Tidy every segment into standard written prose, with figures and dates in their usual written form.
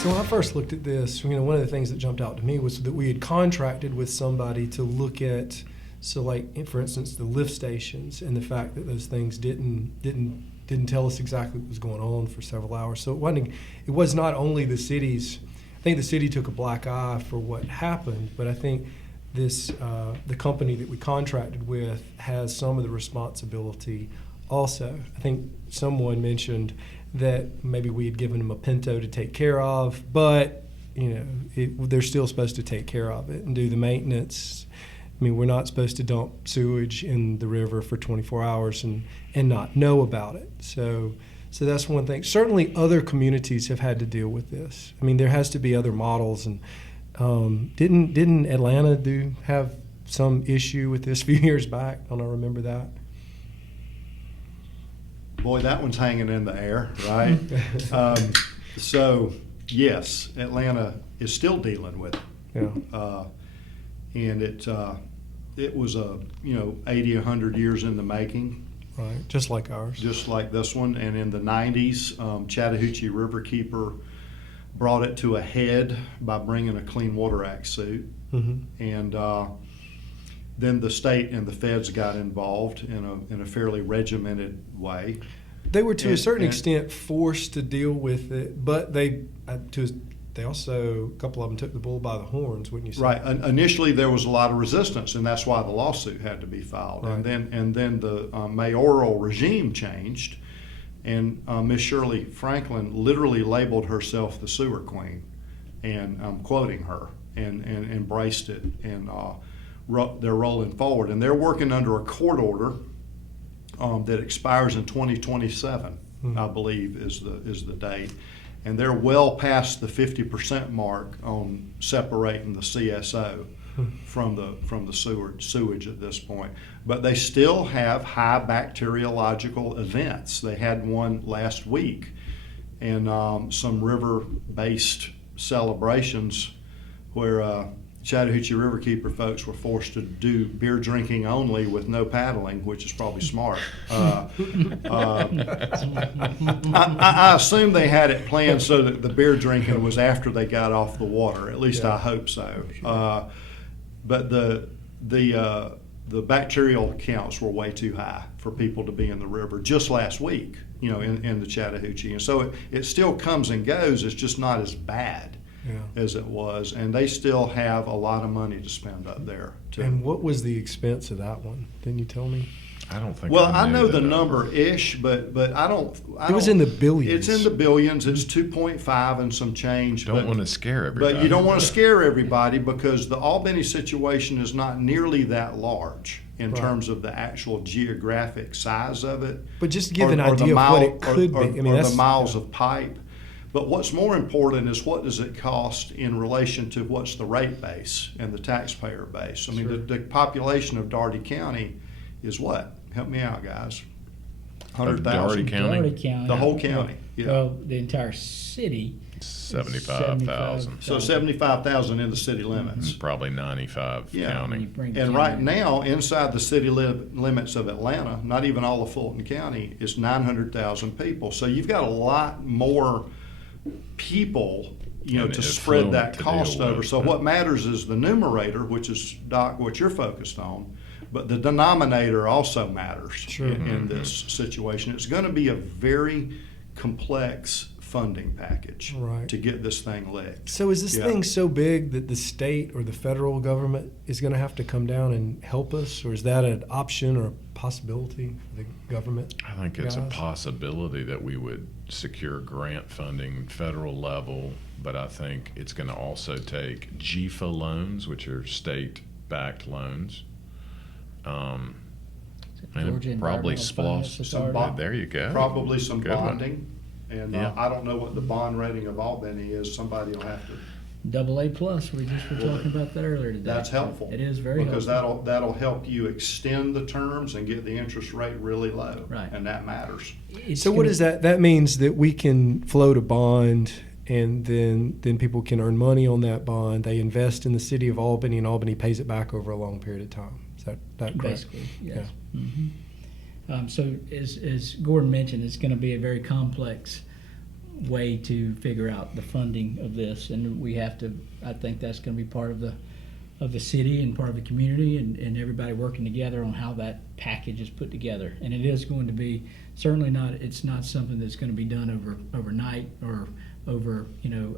So when I first looked at this, one of the things that jumped out to me was that we had contracted with somebody to look at, so like for instance, the lift stations and the fact that those things didn't tell us exactly what was going on for several hours. So it was not only the city's. I think the city took a black eye for what happened, but I think the company that we contracted with has some of the responsibility also. I think someone mentioned that maybe we had given them a Pinto to take care of, but they're still supposed to take care of it and do the maintenance. I mean, we're not supposed to dump sewage in the river for 24 hours and not know about it. So that's one thing. Certainly other communities have had to deal with this. I mean, there has to be other models. And didn't Atlanta have some issue with this a few years back? Don't I remember that? Boy, that one's hanging in the air, right? So, yes, Atlanta is still dealing with it. Yeah. And it was 80, 100 years in the making. Right, just like ours. Just like this one. And in the 90s, Chattahoochee Riverkeeper brought it to a head by bringing a Clean Water Act suit. Mm-hmm. And then the state and the feds got involved in a fairly regimented way. They were to a certain extent forced to deal with it, but they also, a couple of them took the bull by the horns, wouldn't you say? Right. Initially, there was a lot of resistance, and that's why the lawsuit had to be filed. Right. And then the mayoral regime changed, and Miss Shirley Franklin literally labeled herself the sewer queen, and I'm quoting her, and embraced it, and they're rolling forward, and they're working under a court order that expires in 2027, I believe is the date. And they're well past the 50% mark on separating the CSO from the sewage at this point. But they still have high bacteriological events. They had one last week, and some river-based celebrations where Chattahoochee Riverkeeper folks were forced to do beer drinking only with no paddling, which is probably smart. I assume they had it planned so that the beer drinking was after they got off the water. At least I hope so. But the bacterial counts were way too high for people to be in the river just last week, in the Chattahoochee. And so it still comes and goes. It's just not as bad. Yeah. As it was, and they still have a lot of money to spend up there too. And what was the expense of that one? Didn't you tell me? I don't think. Well, I know the number-ish, but I don't. It was in the billions. It's in the billions. It's 2.5 and some change. Don't want to scare everybody. But you don't want to scare everybody because the Albany situation is not nearly that large in terms of the actual geographic size of it. But just to give an idea of what it could be. I mean, that's the miles of pipe. But what's more important is what does it cost in relation to what's the rate base and the taxpayer base. I mean, the population of Daugherty County is what? Help me out, guys. 100,000. Daugherty County? Daugherty County. The whole county. Yeah. Well, the entire city. 75,000. So 75,000 in the city limits. Probably 95 county. And right now, inside the city limits of Atlanta, not even all of Fulton County, is 900,000 people. So you've got a lot more people, to spread that cost over. So what matters is the numerator, which is, Doc, what you're focused on, but the denominator also matters in this situation. It's going to be a very complex funding package to get this thing licked. So is this thing so big that the state or the federal government is going to have to come down and help us, or is that an option or a possibility for the government? I think it's a possibility that we would secure grant funding federal level, but I think it's going to also take GFA loans, which are state-backed loans. And probably SPLOST. There you go. Probably some Good bonding. one. And I don't know what the bond rating of Albany is. Somebody will have to. AA+. We just were talking about that earlier today. That's helpful. It is very because helpful. Because that'll help you extend the terms and get the interest rate really low. Right. And that matters. So what is that? That means that we can float a bond, and then people can earn money on that bond. They invest in the city of Albany, and Albany pays it back over a long period of time. Is that correct? Basically, yes. Yeah. Mm-hmm. So as Gordon mentioned, it's going to be a very complex way to figure out the funding of this, and we have to. I think that's going to be part of the city and part of the community, and everybody working together on how that package is put together. And it is going to be certainly not. It's not something that's going to be done overnight or over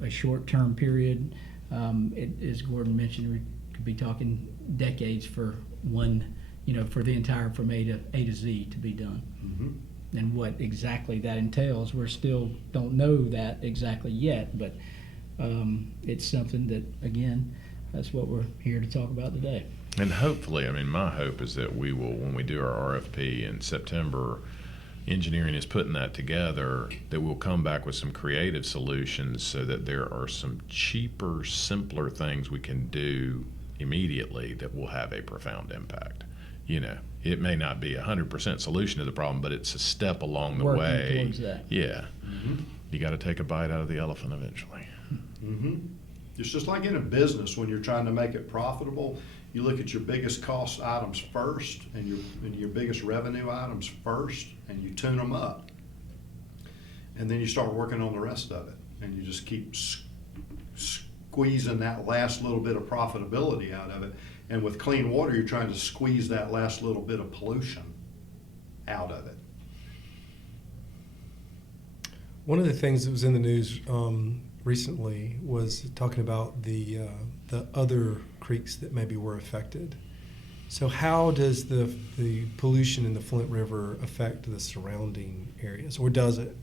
a short-term period. As Gordon mentioned, we could be talking decades for one, for the entire from A to Z to be done. Mm-hmm. And what exactly that entails, we still don't know that exactly yet, but it's something that, again, that's what we're here to talk about today. And hopefully, my hope is that we will, when we do our RFP in September, engineering is putting that together, that we'll come back with some creative solutions so that there are some cheaper, simpler things we can do immediately that will have a profound impact. It may not be 100% solution to the problem, but it's a step along the Working way. towards that. Yeah. Mm-hmm. You got to take a bite out of the elephant eventually. Mm-hmm. It's just like in a business when you're trying to make it profitable. You look at your biggest cost items first and your biggest revenue items first, and you tune them up. And then you start working on the rest of it, and you just keep squeezing that last little bit of profitability out of it. And with clean water, you're trying to squeeze that last little bit of pollution out of it. One of the things that was in the news recently was talking about the other creeks that maybe were affected. So how does the pollution in the Flint River affect the surrounding areas, or does it?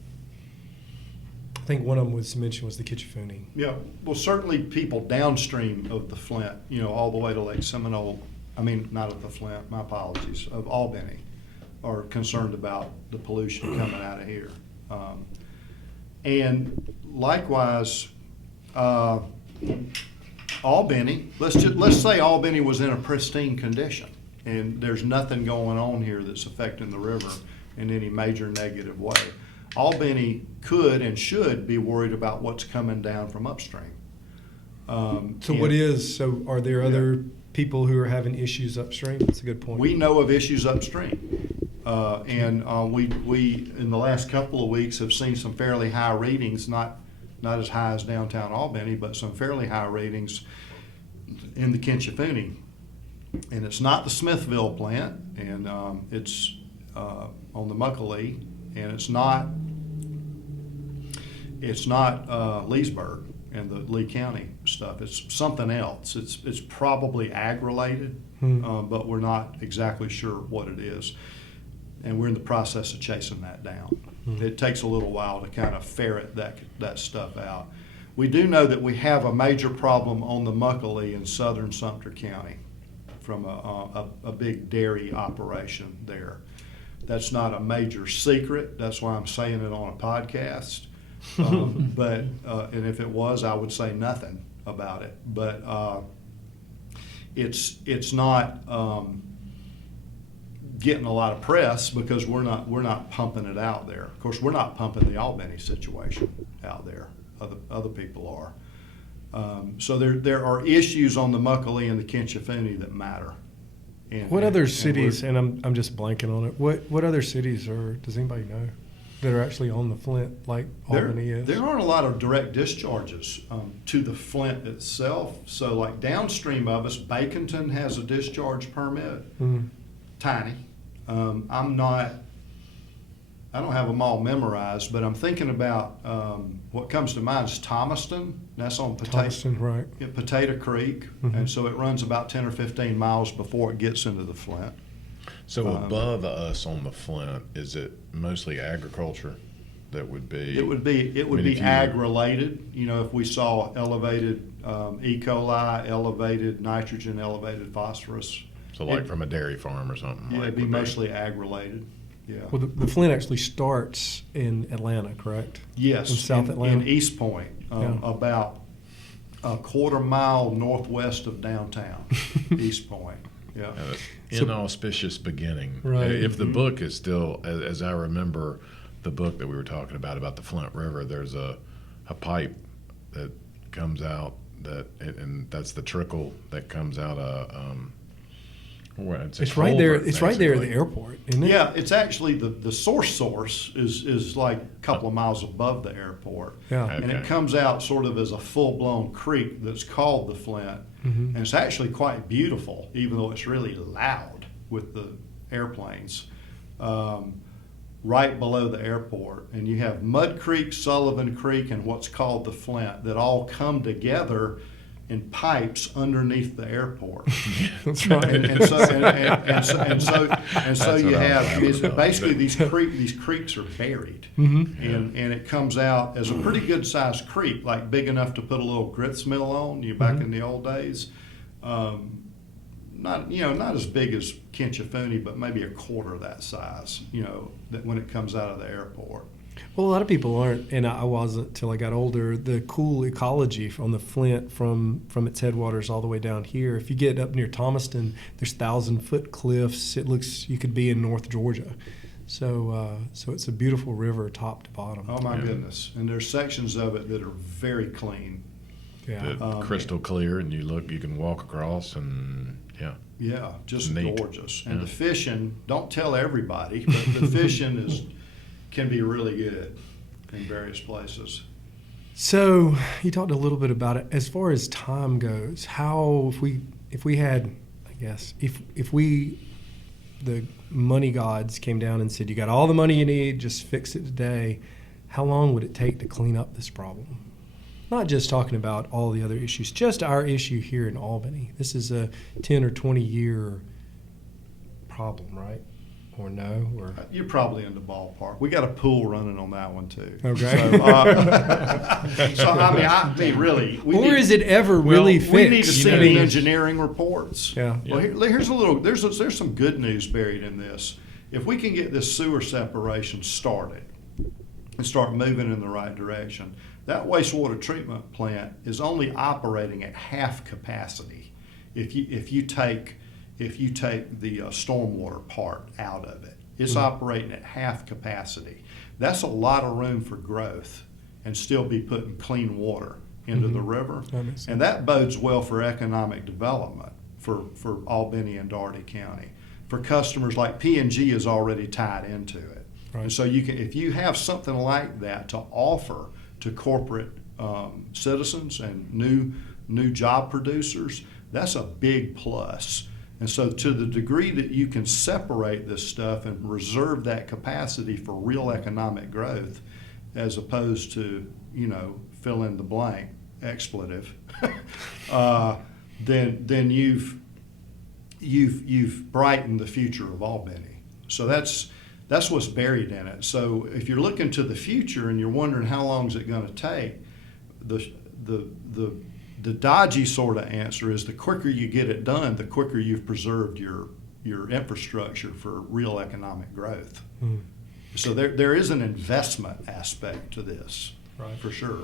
I think one of them was mentioned was the Kitchafoonie. Yeah, well, certainly people downstream of the Flint, all the way to Lake Seminole, not at the Flint, my apologies, of Albany, are concerned about the pollution coming out of here. And likewise, Albany, let's say Albany was in a pristine condition and there's nothing going on here that's affecting the river in any major negative way. Albany could and should be worried about what's coming down from upstream. So are there other people who are having issues upstream? That's a good point. We know of issues upstream. We in the last couple of weeks have seen some fairly high readings, not as high as downtown Albany, but some fairly high readings in the Kitchafoonie. And it's not the Smithville plant, and it's on the Muckalee, and it's not Leesburg and the Lee County stuff. It's something else. It's probably ag-related, but we're not exactly sure what it is. And we're in the process of chasing that down. It takes a little while to kind of ferret that stuff out. We do know that we have a major problem on the Muckalee in southern Sumter County from a big dairy operation there. That's not a major secret. That's why I'm saying it on a podcast. But and if it was, I would say nothing about it. But it's not getting a lot of press because we're not pumping it out there. Of course, we're not pumping the Albany situation out there. Other people are. So there are issues on the Muckalee and the Kitchafoonie that matter. What other cities? And I'm just blanking on it. What other cities does anybody know that are actually on the Flint like Albany is? There aren't a lot of direct discharges to the Flint itself. So like downstream of us, Baconton has a discharge permit. Mm-hmm. Tiny. I don't have them all memorized, but I'm thinking about what comes to mind is Thomaston. That's on Potato Creek, and so it runs about 10 or 15 miles before it gets into the Flint. So above us on the Flint, is it mostly agriculture? That would be. It would be ag related. If we saw elevated E. coli, elevated nitrogen, elevated phosphorus. So like from a dairy farm or something. Yeah, it'd be mostly ag related. Yeah. Well, the Flint actually starts in Atlanta, correct? Yes, in South Atlanta, in East Point, about a quarter mile northwest of downtown. East Point. Yeah. Inauspicious beginning. Right. If the book is still, as I remember, the book that we were talking about the Flint River, there's a pipe that comes out and that's the trickle that comes out of Well, It's right there. culvert, It's right there at the basically. airport, isn't it? Yeah, it's actually the source is like a couple of miles above the airport. Yeah. Okay. And it comes out sort of as a full-blown creek that's called the Flint. Mhm. And it's actually quite beautiful, even though it's really loud with the airplanes. Right below the airport. And you have Mud Creek, Sullivan Creek, and what's called the Flint that all come together in pipes underneath the airport. That's right. And so That's you what I have, was about. basically these creeks are buried. Mhm. And it comes out as a pretty good sized creek, like big enough to put a little grits mill on, back in the old days. Not as big as Kinchafuni, but maybe a quarter that size, that when it comes out of the airport. Well, a lot of people aren't, and I wasn't till I got older. The cool ecology on the Flint from its headwaters all the way down here. If you get up near Thomaston, there's 1,000-foot cliffs. It looks you could be in North Georgia. So it's a beautiful river, top to bottom. Oh my Yeah. goodness! And there's sections of it that are very clean. Yeah. The crystal clear, and you can walk across, and yeah. Yeah, just Neat. gorgeous. And Yeah. the fishing, don't tell everybody, but the fishing can be really good in various places. So you talked a little bit about it. As far as time goes, how if we had, I guess, if we the money gods came down and said, you got all the money you need, just fix it today, how long would it take to clean up this problem? Not just talking about all the other issues, just our issue here in Albany. This is a 10 or 20 year problem, right? Or no? Or You're probably in the ballpark. We got a pool running on that one too. Okay. So I mean, really. or is it ever really fixed? We need to see You know, the there's- engineering reports. Yeah. Well, here's a little. There's some good news buried in this. If we can get this sewer separation started and start moving in the right direction, that wastewater treatment plant is only operating at half capacity. If you take the stormwater part out of it, it's operating at half capacity. That's a lot of room for growth and still be putting clean water into the river. That makes sense. And that bodes well for economic development for Albany and Dougherty County. For customers like P&G is already tied into it. Right. And so if you have something like that to offer to corporate citizens and new job producers, that's a big plus. And so to the degree that you can separate this stuff and reserve that capacity for real economic growth, as opposed to, fill in the blank, expletive, then you've brightened the future of Albany. So that's what's buried in it. So if you're looking to the future and you're wondering how long is it going to take, the dodgy sort of answer is the quicker you get it done, the quicker you've preserved your infrastructure for real economic growth. Mm. So there is an investment aspect to this, Right. for sure.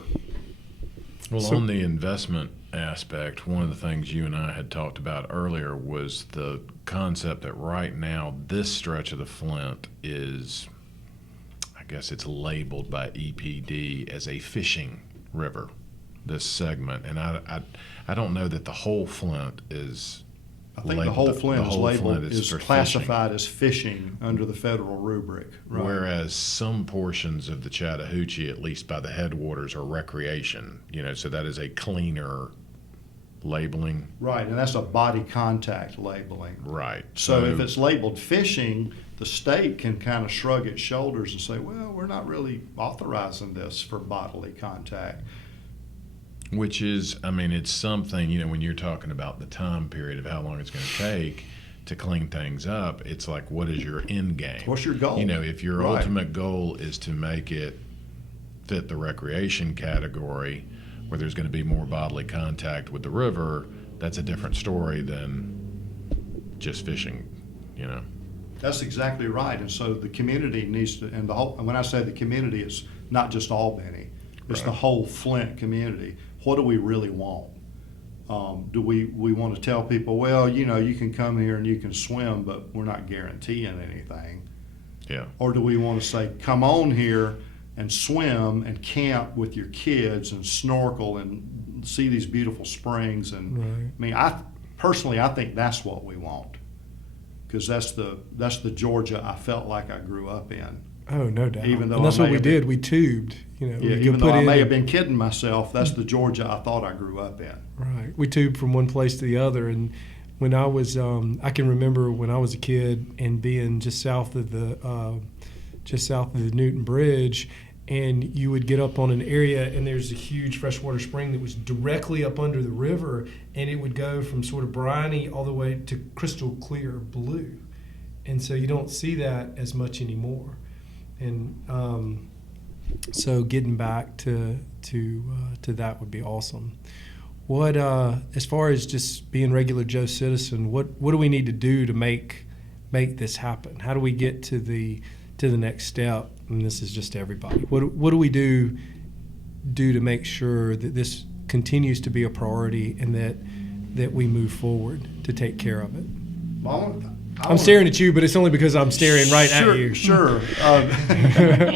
Well, So- on the investment aspect, one of the things you and I had talked about earlier was the concept that right now this stretch of the Flint is, I guess it's labeled by EPD as a fishing river, this segment. And I don't know that the whole Flint is I think the labeled- whole Flint the is whole labeled, Flint is for classified as fishing under the federal rubric. Right. Whereas some portions of the Chattahoochee, at least by the headwaters, are recreation. So that is a cleaner labeling. Right, and that's a body contact labeling. Right. So if it's labeled fishing, the state can kind of shrug its shoulders and say, well, we're not really authorizing this for bodily contact. Which is, it's something, when you're talking about the time period of how long it's going to take to clean things up, it's like, what is your end game? What's your goal? If your Right. ultimate goal is to make it fit the recreation category where there's going to be more bodily contact with the river, that's a different story than just fishing, That's exactly right. And so the community needs to, and when I say the community, it's not just Albany, it's the Right. whole Flint community. What do we really want? Do we want to tell people, well, you can come here and you can swim, but we're not guaranteeing anything? Yeah. Or do we want to say, come on here and swim and camp with your kids and snorkel and see these beautiful springs? And Right. I think that's what we want. because that's the Georgia I felt like I grew up in. Oh, no doubt. Even though and that's I what may we have did. been- We tubed. You know, Yeah, we even could though put I in may have been kidding myself, that's the Georgia I thought I grew up in. Right. We tubed from one place to the other. And when I was, I can remember when I was a kid and being just south of the Newton Bridge, and you would get up on an area and there's a huge freshwater spring that was directly up under the river, and it would go from sort of briny all the way to crystal clear blue. And so you don't see that as much anymore. And so getting back to that would be awesome. What as far as just being regular Joe citizen, what do we need to do to make this happen? How do we get to the next step? And this is just everybody. What do we do to make sure that this continues to be a priority and that we move forward to take care of it? I'm staring at you, but it's only because I'm staring right at you. Sure. Well,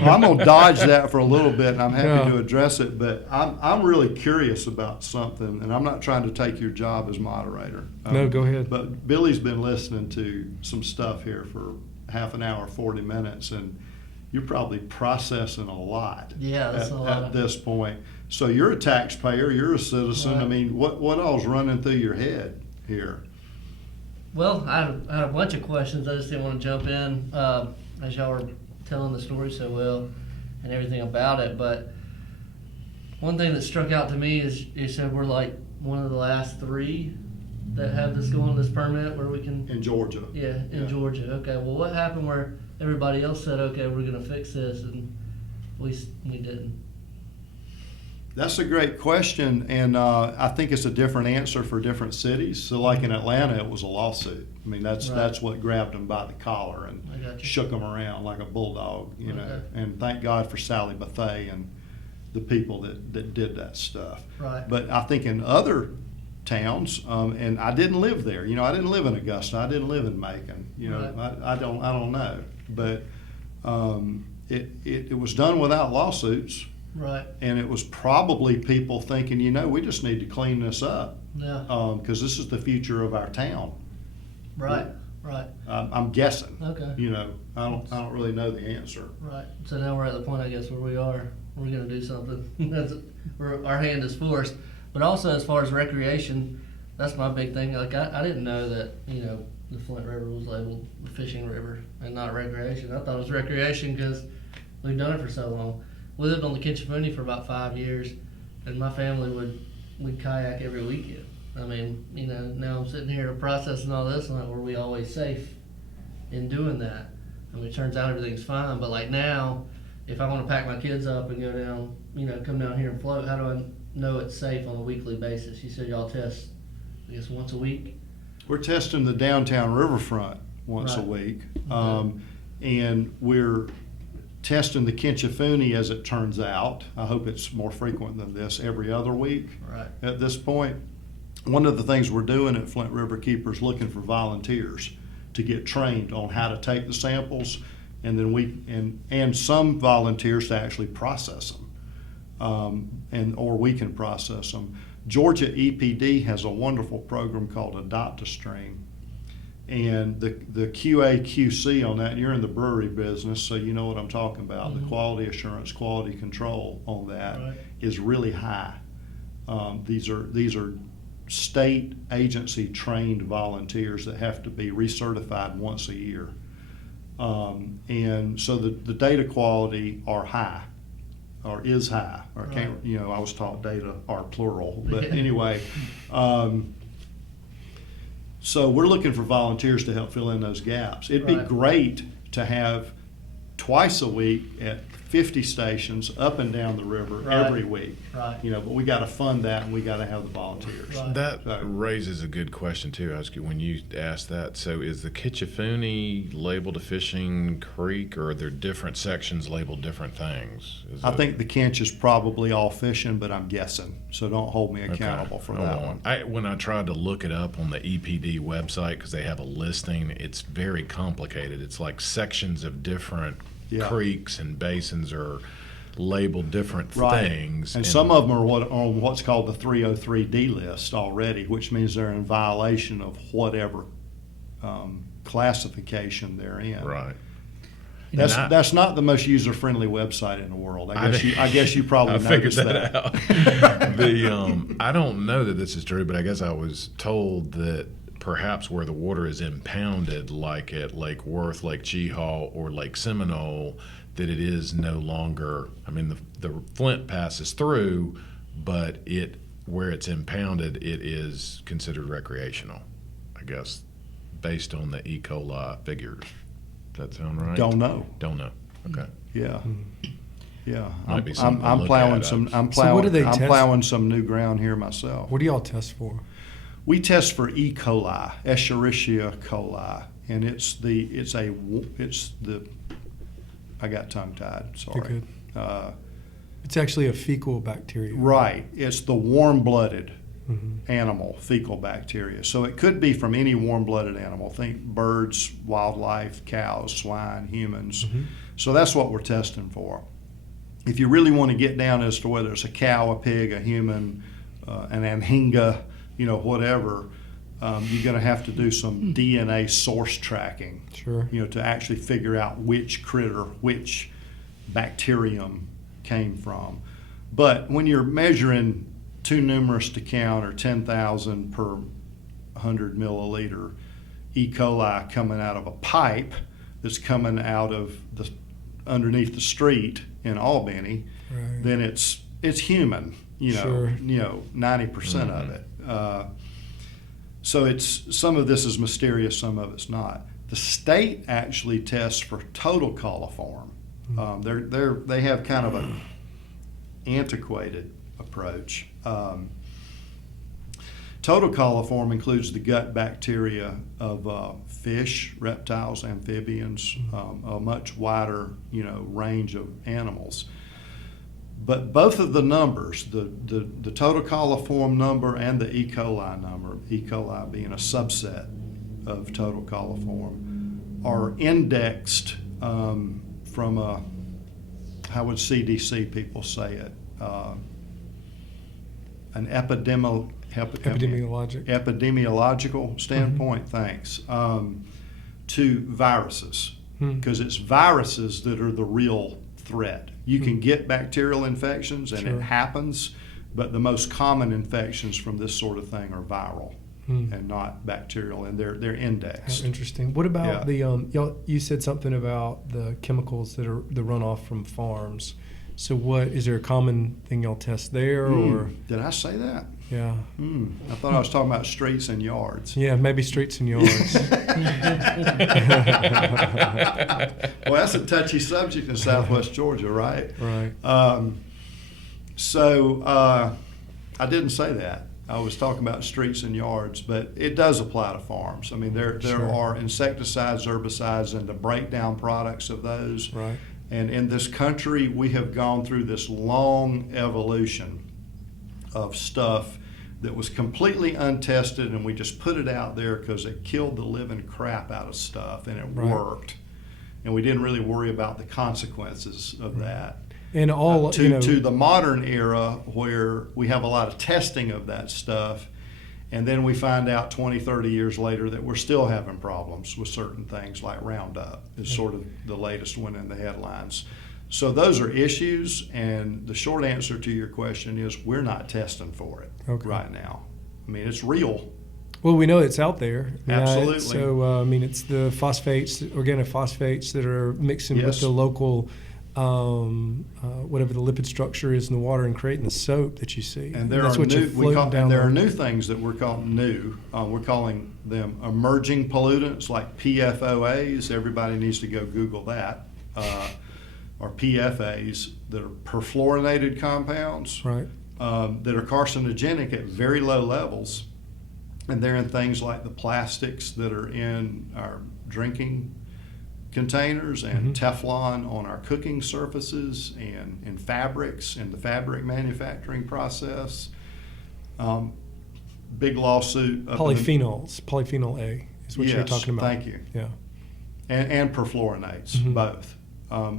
I'm going to dodge that for a little bit, and I'm happy to address it. But I'm really curious about something, and I'm not trying to take your job as moderator. No, go ahead. But Billy's been listening to some stuff here for half an hour, 40 minutes, and you're probably processing a lot. Yeah, that's a lot at this point. So you're a taxpayer, you're a citizen. Right. I mean, what all's running through your head here? Well, I had a bunch of questions. I just didn't want to jump in as y'all were telling the story so well and everything about it. But one thing that struck out to me is you said we're like one of the last 3 that have this going, this permit where we can. In Georgia. Yeah, in Georgia. Okay. Well, what happened where everybody else said, okay, we're going to fix this, and we didn't? That's a great question, and I think it's a different answer for different cities. So, like in Atlanta, it was a lawsuit. I mean, that's what grabbed them by the collar and I got you. shook them around like a bulldog, you know. Okay. And thank God for Sally Bethay and the people that did that stuff. Right. But I think in other towns, and I didn't live there. You know, I didn't live in Augusta. I didn't live in Macon. You know, Right. I don't know. But it was done without lawsuits. Right. And it was probably people thinking, you know, we just need to clean this up Yeah. because this is the future of our town. Right. Right. I'm guessing. Okay. You know, I don't really know the answer. Right. So now we're at the point, I guess, where we are. We're going to do something. Our hand is forced. But also, as far as recreation, that's my big thing. Like I didn't know that the Flint River was labeled the fishing river and not recreation. I thought it was recreation because we've done it for so long. We lived on the Kinchafoonee for about 5 years, and my family would kayak every weekend. I mean, now I'm sitting here processing all this, and like, were we always safe in doing that? I mean, it turns out everything's fine, but like now, if I want to pack my kids up and go down, come down here and float, how do I know it's safe on a weekly basis? You said y'all test, I guess, once a week? We're testing the downtown riverfront once a Right. week, Okay. and we're testing the Kinchafoonee, as it turns out. I hope it's more frequent than this, every other week. Right. At this point, one of the things we're doing at Flint River Keeper is looking for volunteers to get trained on how to take the samples, and then and some volunteers to actually process them, or we can process them. Georgia EPD has a wonderful program called Adopt a Stream. And the QA, QC on that, and you're in the brewery business, so you know what I'm talking about. Mhm. The quality assurance, quality control on that is Right. really high. These are state agency trained volunteers that have to be recertified once a year. And so the data quality are high, or is high, or can't, I was taught data are plural, but anyway. So we're looking for volunteers to help fill in those gaps. It'd be Right. great to have twice a week at 50 stations up and down the river Right. every week. Right. But we got to fund that, and we got to have the volunteers. Right. That So- raises a good question too, Husky, when you asked that. So is the Kinchafoonee labeled a fishing creek, or are there different sections labeled different things? I think the Kinch is probably all fishing, but I'm guessing, so don't hold me accountable for that one. When I tried to look it up on the EPD website, because they have a listing, it's very complicated. It's like sections of different creeks and basins are labeled different things. And some of them are on what's called the 303D list already, which means they're in violation of whatever classification they're in. Right. That's not the most user-friendly website in the world. I guess you probably I figured noticed that that. out. I don't know that this is true, but I guess I was told that perhaps where the water is impounded, like at Lake Worth, Lake Chehaw, or Lake Seminole, that it is no longer. I mean, the Flint passes through, but where it's impounded, it is considered recreational. I guess based on the E. coli figures. Does that sound right? Don't know. Don't know. Okay. Yeah. Yeah. Might be something to I'm look plowing at. I'm So what do they I'm test? plowing some new ground here myself. What do y'all test for? We test for E. coli, Escherichia coli, and I got tongue tied. Sorry. You're good. It's actually a fecal bacteria. Right. It's the warm-blooded Mm-hmm. animal fecal bacteria. So it could be from any warm-blooded animal. Think birds, wildlife, cows, swine, humans. Mm-hmm. So that's what we're testing for. If you really want to get down as to whether it's a cow, a pig, a human, an anhinga, whatever, you're going to have to do some DNA source tracking. Sure. To actually figure out which critter, which bacterium came from. But when you're measuring too numerous to count, or 10,000 per 100 milliliter E. coli coming out of a pipe that's coming out of underneath the street in Albany, Right. then it's human. Sure. 90% of it. So it's some of this is mysterious, some of it's not. The state actually tests for total coliform. They have kind of an antiquated approach. Total coliform includes the gut bacteria of fish, reptiles, amphibians, a much wider range of animals. But both of the numbers, the total coliform number and the E. coli number, E. coli being a subset of total coliform, are indexed from a, how would CDC people say it, an epidemiological standpoint, thanks, to viruses, because it's viruses that are the real threat. You can get bacterial infections, and Sure. it happens, but the most common infections from this sort of thing are viral and not bacterial, and they're indexed. How interesting. What about Yeah. you said something about the chemicals that are the runoff from farms. So is there a common thing y'all test there, or? Did I say that? Yeah. I thought I was talking about streets and yards. Yeah, maybe streets and yards. Well, that's a touchy subject in Southwest Georgia, right? Right. So I didn't say that. I was talking about streets and yards, but it does apply to farms. I mean, there Sure. are insecticides, herbicides, and the breakdown products of those. Right. And in this country, we have gone through this long evolution of stuff that was completely untested, and we just put it out there because it killed the living crap out of stuff, and it Right. worked. And we didn't really worry about the consequences of that. And all To the modern era, where we have a lot of testing of that stuff, and then we find out 20, 30 years later that we're still having problems with certain things, like Roundup is sort of the latest one in the headlines. So those are issues, and the short answer to your question is we're not testing for it right now. I mean, it's real. Well, we know it's out there. Absolutely. So, it's the phosphates, organophosphates that are mixing with Yes. the local, whatever the lipid structure is in the water and creating the soap that you see. And there that's are what you're floating down there are there. new things that we're calling new. We're calling them emerging pollutants, like PFOAs. Everybody needs to go Google that. Or PFAs, that are perfluorinated compounds Right. that are carcinogenic at very low levels. And they're in things like the plastics that are in our drinking containers, and Teflon on our cooking surfaces, and in fabrics, in the fabric manufacturing process. Big lawsuit. Polyphenols, polyphenol A is what you're talking about. Thank you. Yeah. And perfluorinates, both.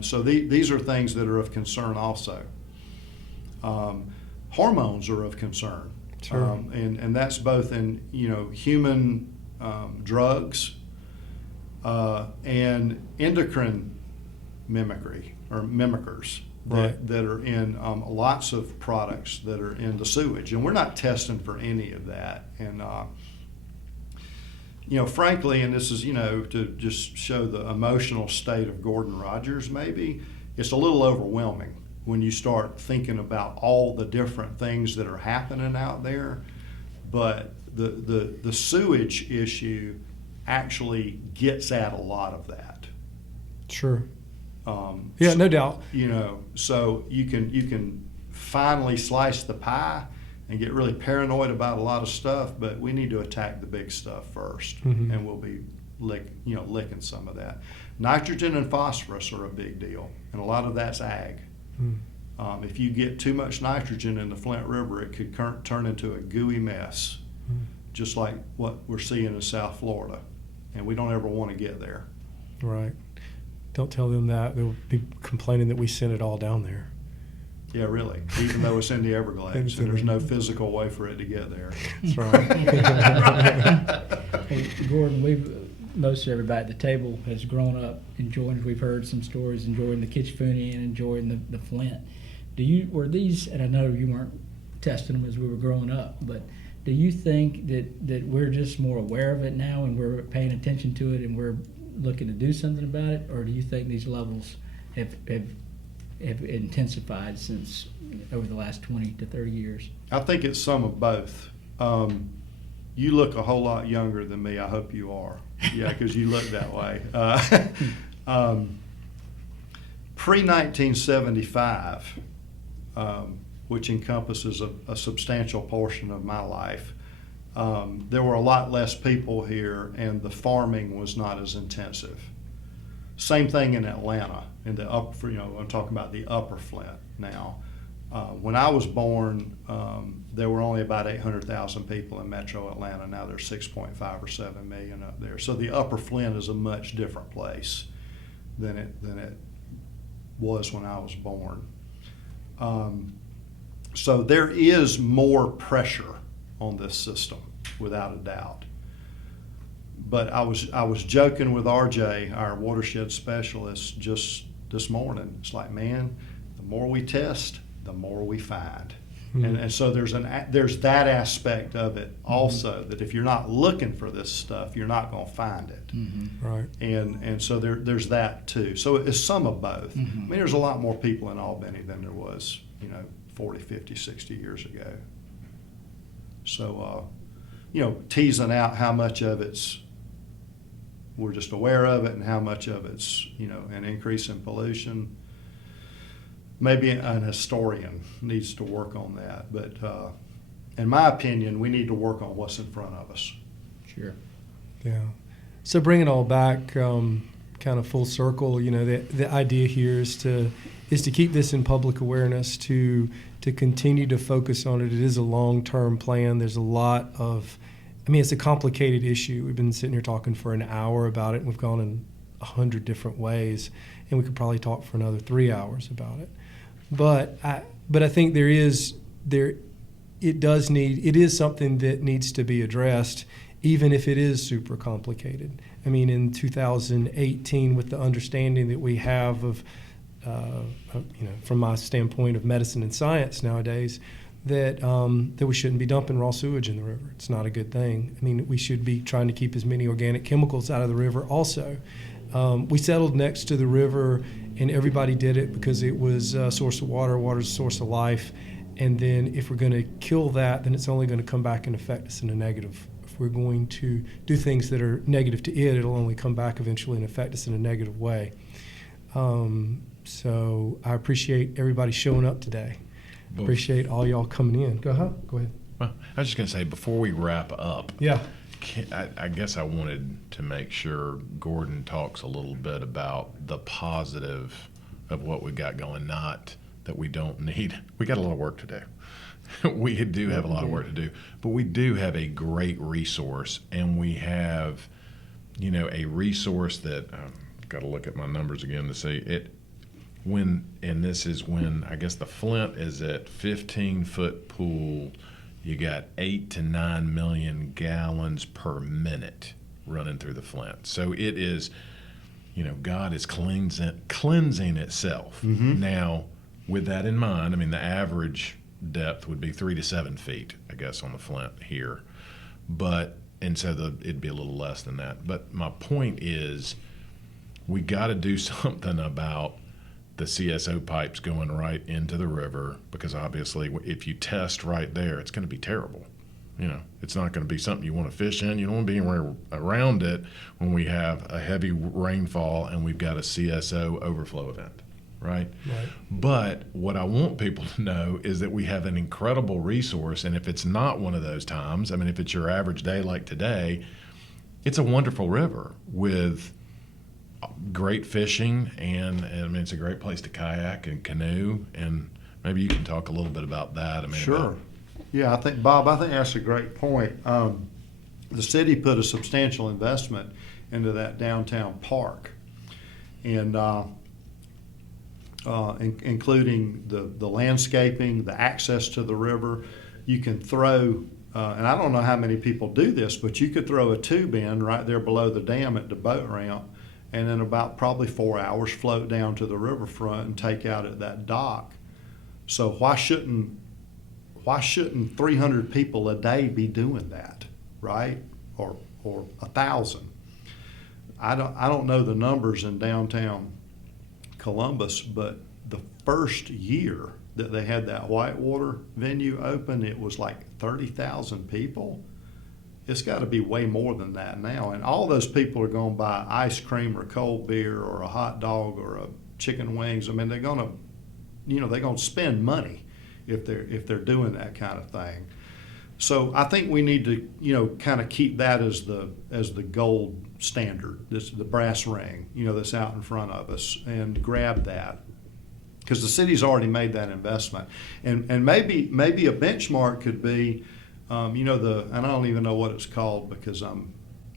So these are things that are of concern also. Hormones are of concern. Sure. And that's both in human drugs, and endocrine mimicry or mimickers Right. that are in lots of products that are in the sewage, and we're not testing for any of that. And frankly, and this is to just show the emotional state of Gordon Rogers, maybe it's a little overwhelming when you start thinking about all the different things that are happening out there. But the sewage issue actually gets at a lot of that. Sure. Yeah, no doubt. So you can finally slice the pie and get really paranoid about a lot of stuff, but we need to attack the big stuff first, and we'll be licking some of that. Nitrogen and phosphorus are a big deal, and a lot of that's ag. If you get too much nitrogen in the Flint River, it could turn into a gooey mess, just like what we're seeing in South Florida, and we don't ever want to get there. Right. Don't tell them that. They'll be complaining that we sent it all down there. Yeah, really. Even though it's in the Everglades, and there's no physical way for it to get there. That's right. Hey, Gordon, most everybody at the table has grown up enjoying, we've heard some stories, enjoying the Kitchfoonie and enjoying the Flint. Were these, and I know you weren't testing them as we were growing up, but do you think that we're just more aware of it now and we're paying attention to it and we're looking to do something about it, or do you think these levels have intensified since over the last 20 to 30 years? I think it's some of both. You look a whole lot younger than me. I hope you are. Yeah, because you look that way. Pre-1975, which encompasses a substantial portion of my life, there were a lot less people here, and the farming was not as intensive. Same thing in Atlanta, in the upper, I'm talking about the upper Flint now. When I was born, there were only about 800,000 people in metro Atlanta. Now there's 6.5 or 7 million up there. So the upper Flint is a much different place than it was when I was born. So there is more pressure on this system, without a doubt. But I was joking with RJ, our watershed specialist, just this morning. It's like, man, the more we test, the more we find. And so there's that aspect of it also, that if you're not looking for this stuff, you're not going to find it. Right. And so there's that too. So it's some of both. I mean, there's a lot more people in Albany than there was, 40, 50, 60 years ago. So, teasing out how much of we're just aware of it and how much of it's, an increase in pollution. Maybe an historian needs to work on that. But in my opinion, we need to work on what's in front of us. Sure. Yeah. So bring it all back, kind of full circle. The idea here is to keep this in public awareness, to continue to focus on it. It is a long-term plan. There's a lot of, it's a complicated issue. We've been sitting here talking for an hour about it, and we've gone in 100 different ways, and we could probably talk for another 3 hours about it. But I think it is something that needs to be addressed, even if it is super complicated. In 2018, with the understanding that we have of, from my standpoint of medicine and science nowadays, that we shouldn't be dumping raw sewage in the river. It's not a good thing. We should be trying to keep as many organic chemicals out of the river also. We settled next to the river, and everybody did it because it was a source of water. Water's a source of life. And then if we're going to kill that, then it's only going to come back and affect us in a negative. If we're going to do things that are negative to it, it'll only come back eventually and affect us in a negative way. So I appreciate everybody showing up today. Appreciate all y'all coming in. Go ahead. Well, I was just going to say, before we wrap up, Yeah. I guess I wanted to make sure Gordon talks a little bit about the positive of what we got going, not that we don't need. We got a lot of work to do. We do have a lot of work to do, but we do have a great resource, and we have, a resource that I've got to look at my numbers again to see it. This is when I guess the Flint is at 15-foot pool. You got 8 to 9 million gallons per minute running through the Flint. So it is, God is cleansing itself. Now, with that in mind, I mean, the average depth would be 3 to 7 feet, I guess, on the Flint here. And so it'd be a little less than that. But my point is, we got to do something about the CSO pipes going right into the river, because obviously if you test right there, it's going to be terrible. It's not going to be something you want to fish in. You don't want to be anywhere around it when we have a heavy rainfall and we've got a CSO overflow event, right? But what I want people to know is that we have an incredible resource, and if it's not one of those times, I mean, if it's your average day like today, it's a wonderful river with great fishing, and I mean, it's a great place to kayak and canoe, and maybe you can talk a little bit about that. I mean, Sure. Yeah, Bob, I think that's a great point. The city put a substantial investment into that downtown park, and including the landscaping, the access to the river. You can throw, and I don't know how many people do this, but you could throw a tube in right there below the dam at the boat ramp, and in about probably 4 hours float down to the riverfront and take out at that dock. So why shouldn't 300 people a day be doing that, right? Or 1,000? I don't know the numbers in downtown Columbus, but the first year that they had that whitewater venue open, it was like 30,000 people. It's got to be way more than that now, and all those people are going to buy ice cream or cold beer or a hot dog or a chicken wings. I mean, they're going to spend money if they're doing that kind of thing. So I think we need to kind of keep that as the gold standard, the brass ring that's out in front of us, and grab that, because the city's already made that investment, and maybe a benchmark could be and I don't even know what it's called because I'm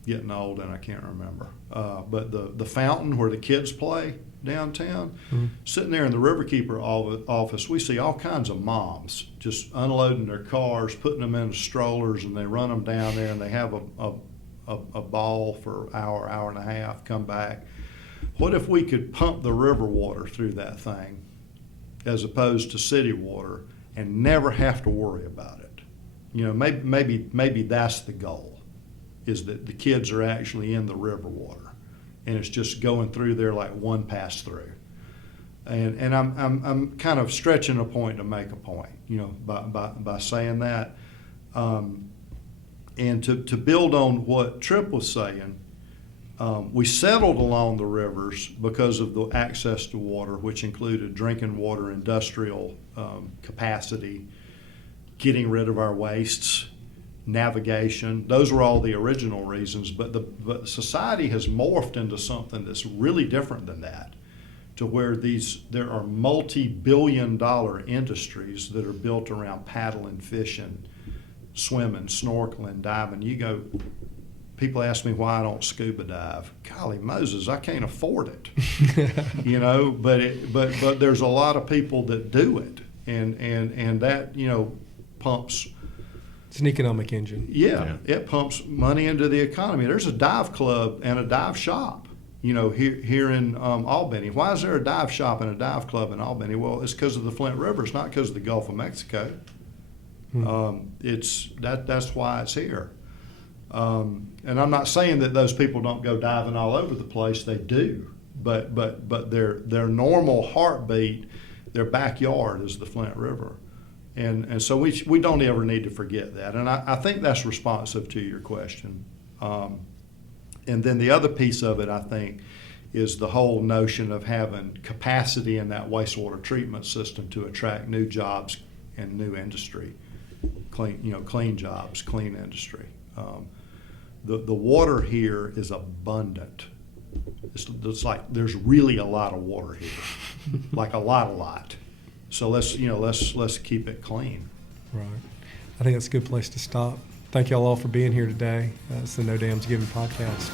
getting old and I can't remember, but the fountain where the kids play downtown. Sitting there in the Riverkeeper office, we see all kinds of moms just unloading their cars, putting them into strollers, and they run them down there, and they have a ball for an hour and a half, come back. What if we could pump the river water through that thing as opposed to city water and never have to worry about it? Maybe that's the goal, is that the kids are actually in the river water, and it's just going through there like one pass through. And I'm kind of stretching a point to make a point, by saying that. And to build on what Tripp was saying, we settled along the rivers because of the access to water, which included drinking water, industrial capacity, getting rid of our wastes, navigation. Those were all the original reasons, but society has morphed into something that's really different than that, to where there are multi-billion-dollar industries that are built around paddling, fishing, swimming, snorkeling, diving. People ask me why I don't scuba dive. Golly Moses, I can't afford it. But there's a lot of people that do it, and that pumps. It's an economic engine. Yeah, it pumps money into the economy. There's a dive club and a dive shop, here in Albany. Why is there a dive shop and a dive club in Albany? Well, it's because of the Flint River. It's not because of the Gulf of Mexico. That's why it's here. And I'm not saying that those people don't go diving all over the place. They do, but their normal heartbeat, their backyard, is the Flint River. And so we don't ever need to forget that. And I think that's responsive to your question. And then the other piece of it, I think, is the whole notion of having capacity in that wastewater treatment system to attract new jobs and new industry, clean jobs, clean industry. The water here is abundant. It's like there's really a lot of water here, like a lot. So let's keep it clean. Right. I think that's a good place to stop. Thank y'all all for being here today. It's the No Dams Given podcast.